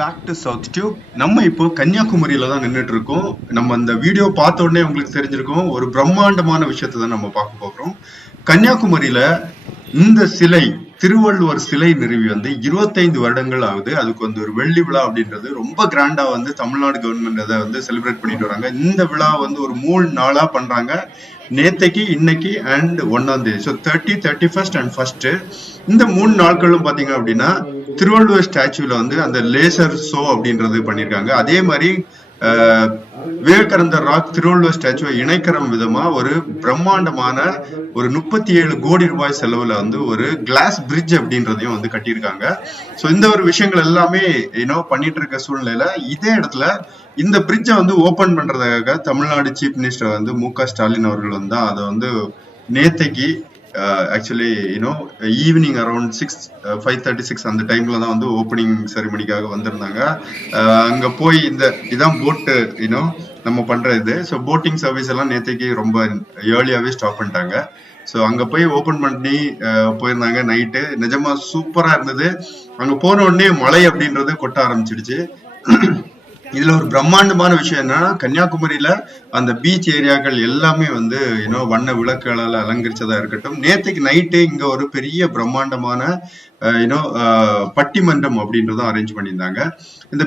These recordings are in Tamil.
Back to south tube. நம்ம இப்போ கன்னியாகுமரியில தான் நின்றுட்டு இருக்கோம். நம்ம அந்த வீடியோ பார்த்த உடனே உங்களுக்கு தெரிஞ்சிருக்கும், ஒரு பிரம்மாண்டமான விஷயத்தை தான் நம்ம பார்க்க போகிறோம். கன்னியாகுமரியில இந்த சிலை, திருவள்ளுவர் சிலை நிறுவி 25 வருடங்கள் ஆகுது. அதுக்கு ஒரு வெள்ளி விழா அப்படின்றது ரொம்ப கிராண்டா தமிழ்நாடு கவர்மெண்ட் அதை செலிப்ரேட் பண்ணிட்டு வராங்க. இந்த விழா ஒரு 3 நாளா பண்றாங்க. நேத்தைக்கு, இன்னைக்கு அண்ட் 1ஆம் தேதி. So 30, 31 and 1. இந்த 3 நாட்களும் பாத்தீங்க அப்படின்னா திருவள்ளுவர் ஸ்டாச்சுல அந்த லேசர் ஷோ அப்படின்றது பண்ணிருக்காங்க. அதே மாதிரி விவேகானந்தர் ராக் திருவள்ளுவர் ஸ்டாச்சுவை இணைக்கிற விதமா ஒரு பிரம்மாண்டமான ஒரு 37 கோடி ரூபாய் செலவுல ஒரு கிளாஸ் பிரிட்ஜ் அப்படின்றதையும் கட்டியிருக்காங்க. ஸோ இந்த ஒரு விஷயங்கள் எல்லாமே பண்ணிட்டு இருக்க சூழ்நிலையில இதே இடத்துல இந்த பிரிட்ஜை ஓபன் பண்றதுக்காக தமிழ்நாடு சீஃப் மினிஸ்டர் மு.க. ஸ்டாலின் அவர்கள் தான் அதை நேத்தைக்கு ஆக்சுவலி ஈவினிங் அரௌண்ட் 5:36 அந்த டைம்ல தான் ஓப்பனிங் செரிமனிக்காக வந்திருந்தாங்க. அங்க போய் இதான் போட்டு நம்ம பண்ற இது. ஸோ போட்டிங் சர்வீஸ் எல்லாம் நேத்தைக்கு ரொம்ப ஏர்லியாவே ஸ்டாப் பண்ணிட்டாங்க. ஸோ அங்க போய் ஓபன் பண்ணி போயிருந்தாங்க நைட்டு. நிஜமா சூப்பரா இருந்தது. அங்க போன உடனே மழை அப்படின்றது கொட்ட ஆரம்பிச்சிடுச்சு. இதுல ஒரு பிரம்மாண்டமான விஷயம் என்னன்னா, கன்னியாகுமரியில அந்த பீச் ஏரியாக்கள் எல்லாமே வண்ண விளக்குகளால அலங்கரிச்சதா இருக்கட்டும். நேற்றுக்கு நைட்டு இங்க ஒரு பெரிய பிரம்மாண்டமான பட்டிமன்றம் அப்படின்றதும் அரேஞ்ச் பண்ணியிருந்தாங்க. இந்த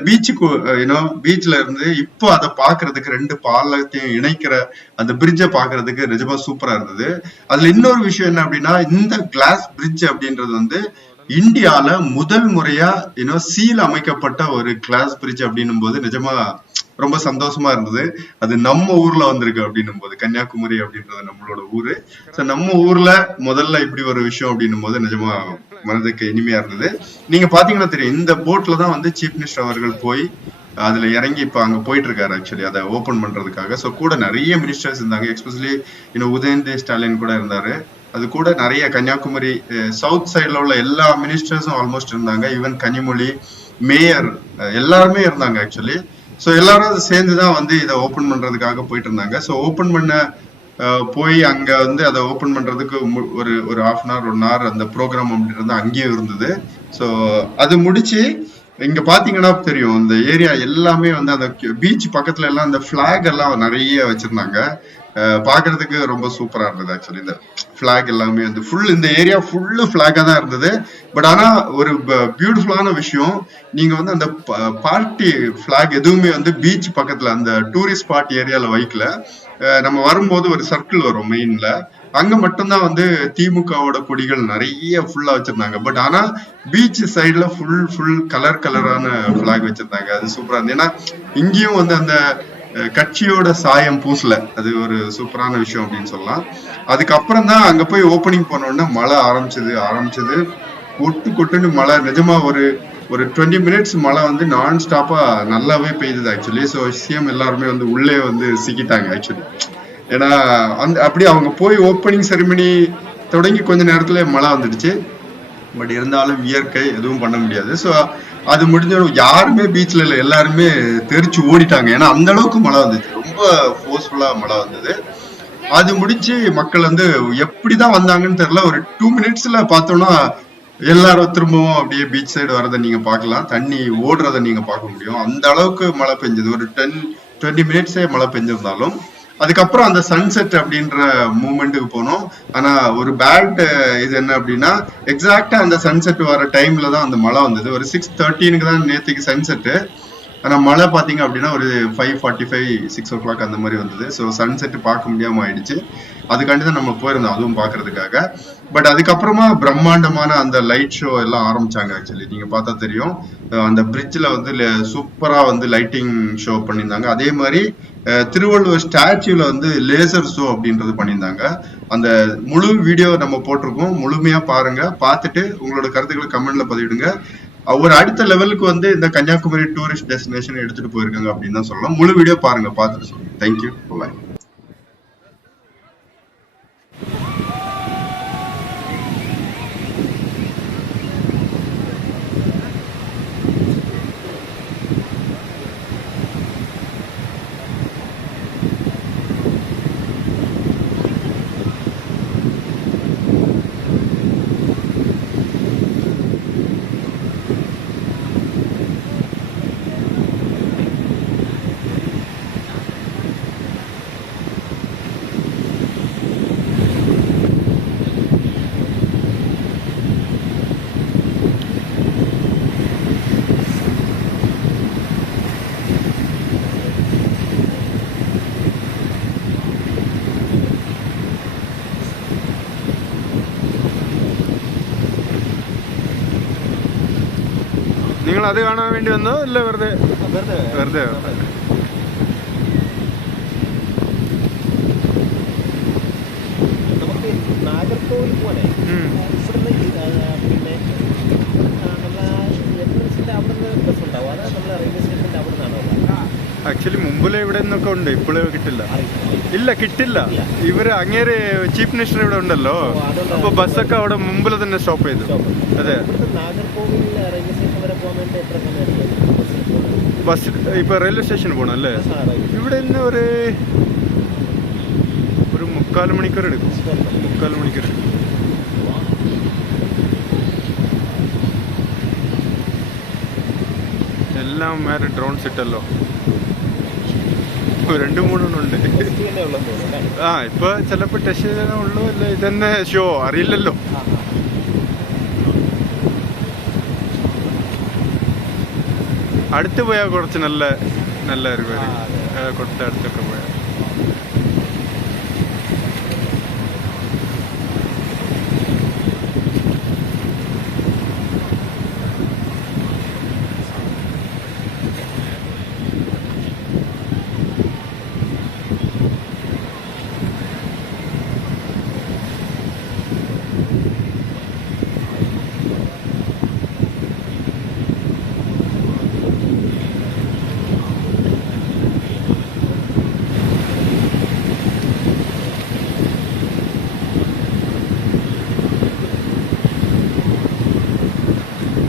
பீச்ல இருந்து இப்போ அதை பாக்குறதுக்கு 2 பாலத்தையும் இணைக்கிற அந்த பிரிட்ஜை பாக்குறதுக்கு நிஜமா சூப்பரா இருந்தது. அதுல இன்னொரு விஷயம் என்ன அப்படின்னா, இந்த கிளாஸ் பிரிட்ஜ் அப்படின்றது இந்தியால முதல் முறையா சீல் அமைக்கப்பட்ட ஒரு கிளாஸ் பிரிட்ஜ் அப்படின்னும் போது நிஜமா ரொம்ப சந்தோஷமா இருந்தது. அது நம்ம ஊர்ல வந்திருக்கு அப்படின்னும் போது, கன்னியாகுமரி அப்படின்றது நம்மளோட ஊரு. சோ நம்ம ஊர்ல முதல்ல இப்படி ஒரு விஷயம் அப்படின்னும் போது நிஜமா மனதுக்கு இனிமையா இருந்தது. நீங்க பாத்தீங்கன்னா தெரியும், இந்த போட்ல தான் சீஃப் மினிஸ்டர் அவர்கள் போய் அதுல இறங்கி இப்ப அங்க போயிட்டு இருக்காரு ஆக்சுவலி அதை ஓபன் பண்றதுக்காக. சோ கூட நிறைய மினிஸ்டர்ஸ் இருந்தாங்க. எஸ்பெஷலி உதயநிதி ஸ்டாலின் கூட இருந்தாரு. அது கூட நிறைய கன்னியாகுமரி சவுத் சைட்ல உள்ள எல்லா மினிஸ்டர்ஸும் ஆல்மோஸ்ட் இருந்தாங்க. ஈவன் கனிமொழி, மேயர் எல்லாருமே இருந்தாங்க ஆக்சுவலி. ஸோ எல்லாரும் சேர்ந்துதான் இதை ஓபன் பண்றதுக்காக போயிட்டு இருந்தாங்க. ஸோ ஓபன் பண்ண போய் அங்க அதை ஓபன் பண்றதுக்கு ஒரு ½ hour 1 hour அந்த ப்ரோக்ராம் அப்படின்றது அங்கேயும் இருந்தது. ஸோ அது முடிச்சு இங்க பாத்தீங்கன்னா தெரியும், இந்த ஏரியா எல்லாமே அந்த பீச் பக்கத்துல எல்லாம் அந்த பிளாக் எல்லாம் நிறைய வச்சிருந்தாங்க. பாக்குறதுக்கு ரொம்ப சூப்பரா இருந்தது ஆக்சுவலி. இந்த பிளாக் எல்லாமே ஃபுல் இந்த ஏரியா ஃபுல்லு பிளாகா தான் இருந்தது. பட் ஆனா ஒரு பியூட்டிஃபுல்லான விஷயம், நீங்க அந்த பார்ட்டி பிளாக் எதுவுமே பீச் பக்கத்துல அந்த டூரிஸ்ட் ஸ்பாட் ஏரியால வைக்கல. நம்ம வரும்போது ஒரு சர்க்கிள் வரும் மெயின்ல, அங்க மட்டும்தான் திமுகவோட கொடிகள் நிறைய ஃபுல்லா வச்சிருந்தாங்க. பட் ஆனா பீச் சைட்ல ஃபுல் கலரான பிளாக் வச்சிருந்தாங்க. அது சூப்பரா இருந்தது. ஏன்னா இங்கேயும் அந்த கட்சியோட சாயம் பூசல. அது ஒரு சூப்பரான விஷயம் அப்படின்னு சொல்லலாம். அதுக்கப்புறம் தான் அங்க போய் ஓப்பனிங் பண்ண உடனே மழை ஆரம்பிச்சது கொட்டுன்னு மழை. நிஜமா ஒரு 20 மினிட்ஸ் மழை நான் ஸ்டாப்பா நல்லாவே பெய்யுது ஆக்சுவலி. ஸோ சிஎம் எல்லாருமே உள்ளே சிக்கிட்டாங்க ஆக்சுவலி. ஏன்னா அப்படி அவங்க போய் ஓப்பனிங் செரிமனி தொடங்கி கொஞ்ச நேரத்துல மழை வந்துடுச்சு. பட் இருந்தாலும் இயற்கை எதுவும் பண்ண முடியாது. ஸோ அது முடிஞ்ச யாருமே பீச்ல இல்லை, எல்லாருமே தெரிச்சு ஓடிட்டாங்க. ஏன்னா அந்த அளவுக்கு மழை வந்துச்சு, ரொம்ப ஃபோர்ஸ்ஃபுல்லா மழை வந்தது. அது முடிச்சு மக்கள் எப்படிதான் வந்தாங்கன்னு தெரியல. ஒரு 2 மினிட்ஸ்ல பார்த்தோம்னா எல்லாரும் திரும்பவும் அப்படியே பீச் சைடு வரதை நீங்க பார்க்கலாம். தண்ணி ஓடுறத நீங்க பார்க்க முடியும். அந்த அளவுக்கு மழை பெஞ்சது. ஒரு 10-20 மினிட்ஸே மழை பெஞ்சிருந்தாலும் அதுக்கப்புறம் அந்த சன்செட் அப்படின்ற மூமெண்ட்டுக்கு போனோம். ஆனா ஒரு பேட் இது என்ன அப்படின்னா, எக்ஸாக்டா அந்த சன்செட் வர டைம்ல தான் அந்த மழை வந்தது. ஒரு 6:13 தான் நேற்றுக்கு சன்செட்டு. ஆனா மழை பாத்தீங்க அப்படின்னா ஒரு 5:45, 6 o'clock அந்த மாதிரி வந்தது. ஸோ சன்செட் பார்க்க முடியாம ஆயிடுச்சு. அதுக்காண்டி தான் நம்ம போயிருந்தோம் அதுவும் பாக்குறதுக்காக. பட் அதுக்கப்புறமா பிரம்மாண்டமான அந்த லைட் ஷோ எல்லாம் ஆரம்பிச்சாங்க ஆக்சுவலி. நீங்க பார்த்தா தெரியும், அந்த பிரிட்ஜ்ல சூப்பரா லைட்டிங் ஷோ பண்ணியிருந்தாங்க. அதே மாதிரி திருவள்ளுவர் ஸ்டாச்சுல லேசர் ஷோ அப்படின்றது பண்ணியிருந்தாங்க. அந்த முழு வீடியோ நம்ம போட்டிருக்கோம், முழுமையா பாருங்க. பார்த்துட்டு உங்களோட கருத்துக்களை கமெண்ட்ல பதிவிடுங்க. ஒரு அடுத்த லெவலுக்கு இந்த கன்னியாகுமரி டூரிஸ்ட் டெஸ்டினேஷன் எடுத்துட்டு போயிருக்காங்க அப்படின்னு தான் சொல்லலாம். முழு வீடியோ பாருங்க, பார்த்துட்டு சொல்லுங்க. தேங்க்யூ, பாய். നിങ്ങൾ അത് കാണാൻ വേണ്ടി വന്നോ അല്ല വെറുതെ? വെറുതെ. നമുക്ക് നാഗർകോവിൽ പോലെ ഇവിടുന്ന് പിന്നെ നമ്മളെ എൻട്രൻസിൻ്റെ അവിടെ നിന്ന് ബസ് ഉണ്ടാവും. അതാണ് നമ്മളെ റെയിൽവേ സ്റ്റേഷൻ്റെ അവിടെ നിന്നാണോ? ആക്ച്വലി മുമ്പിൽ ഇവിടെ നിന്നൊക്കെ ഉണ്ട്, ഇപ്പോഴും കിട്ടില്ല. ഇല്ല, കിട്ടില്ല. ഇവര് അങ്ങേര് ചീഫ് മിനിസ്റ്റർ ഇവിടെ ഉണ്ടല്ലോ, അപ്പൊ ബസ്സൊക്കെ അവിടെ മുമ്പിൽ തന്നെ സ്റ്റോപ്പ് ചെയ്തു. അതെ. നാഗർകോവിൽ റെയിൽവേ സ്റ്റേഷൻ വരെ പോകാൻ വേണ്ടി എത്ര സമയം ബസ്? ഇപ്പൊ റെയിൽവേ സ്റ്റേഷനിൽ പോകണം അല്ലേ? ഇവിടെ നിന്ന് ഒരു 3/4 മണിക്കൂർ എടുക്കും. 3/4 മണിക്കൂർ. എല്ലാം വേറെ ഡ്രോൺസ് ഇട്ടല്ലോ, 2-3 ഉണ്ട്. ആ, ഇപ്പൊ ചിലപ്പോ ടെസ്റ്റ് ചെയ്തേ ഉള്ളൂ. അല്ല ഇതന്നെ ഷോ അറിയില്ലല്ലോ. അടുത്ത് പോയാൽ കുറച്ച് നല്ലായിരിക്കും. കുറച്ച് അടുത്തൊക്കെ പോയാൽ.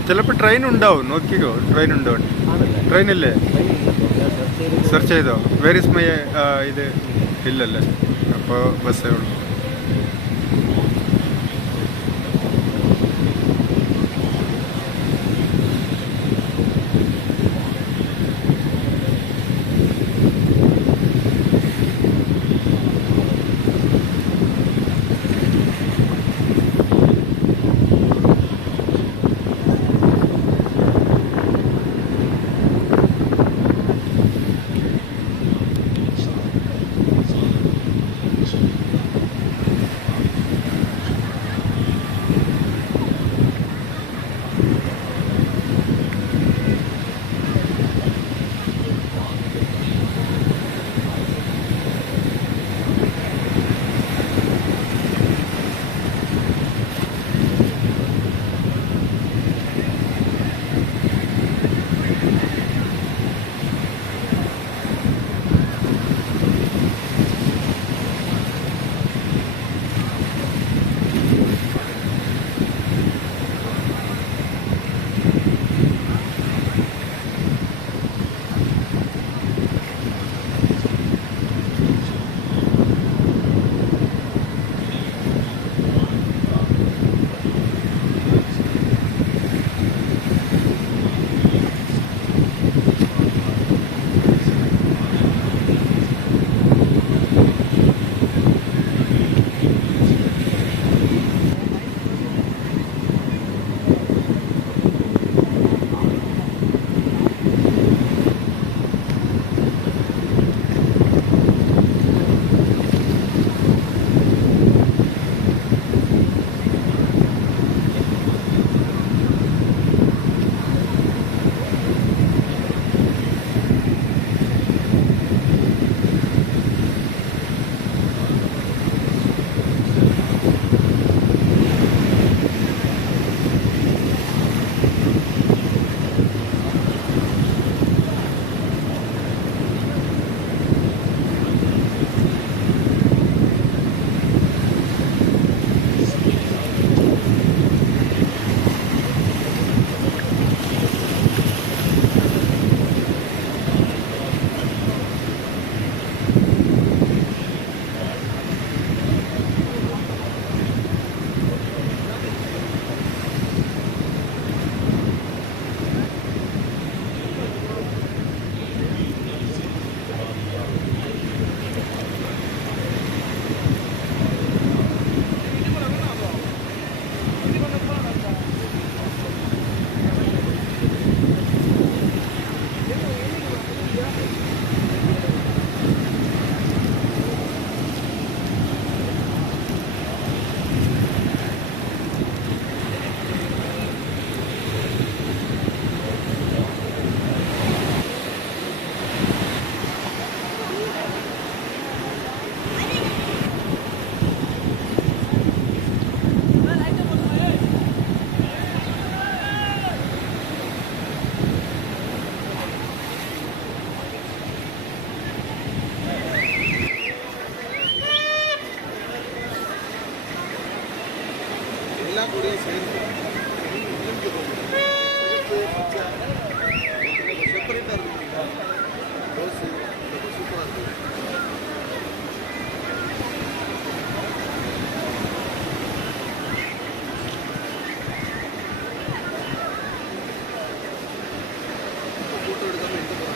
ചിലപ്പോൾ ട്രെയിൻ ഉണ്ടാവും, നോക്കിക്കോ. ട്രെയിൻ ഉണ്ടാവും. ട്രെയിനില്ലേ? സെർച്ച് ചെയ്തോ? വേർ ഇസ് മൈ ഇത് ഇല്ലല്ലേ? അപ്പോൾ ബസ്സേ ഉള്ളൂ. எல்லாம் கூட சேர்ந்து செப்பரேட்டாக இருக்குங்களா தோசை சூப்பராக இருக்குது. ஃபோட்டோ எடுக்காமல் எங்கே போகிறாங்க?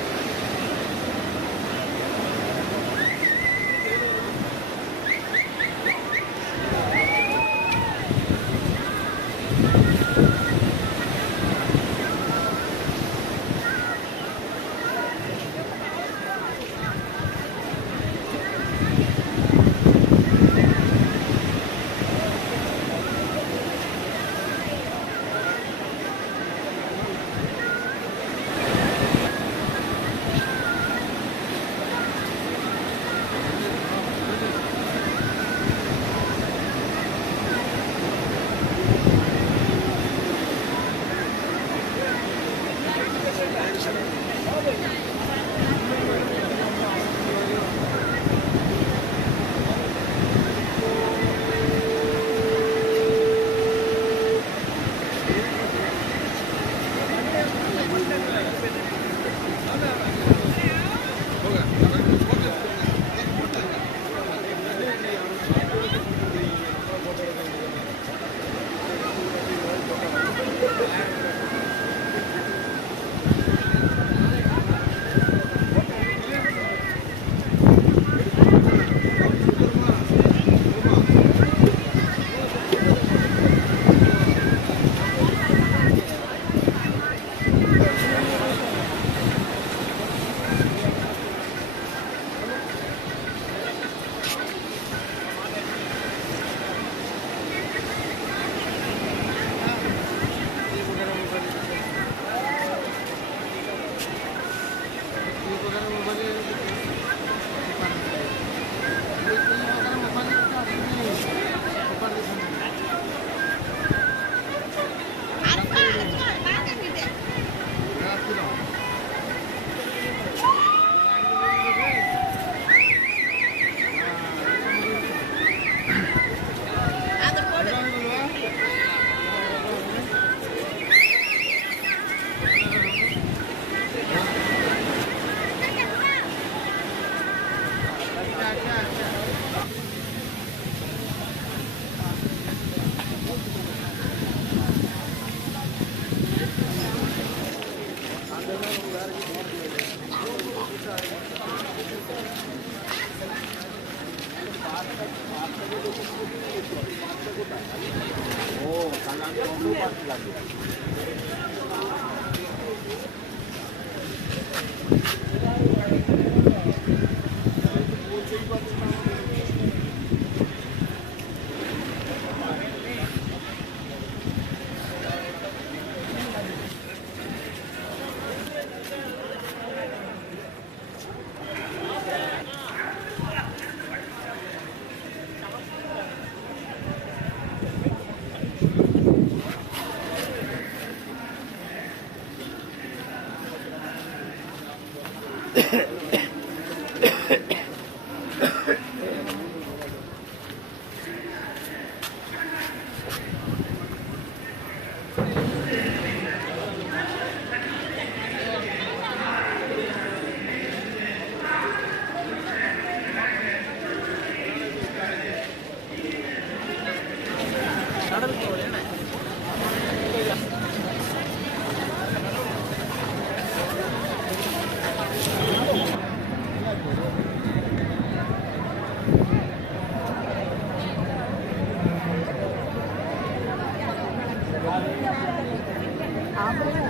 Abre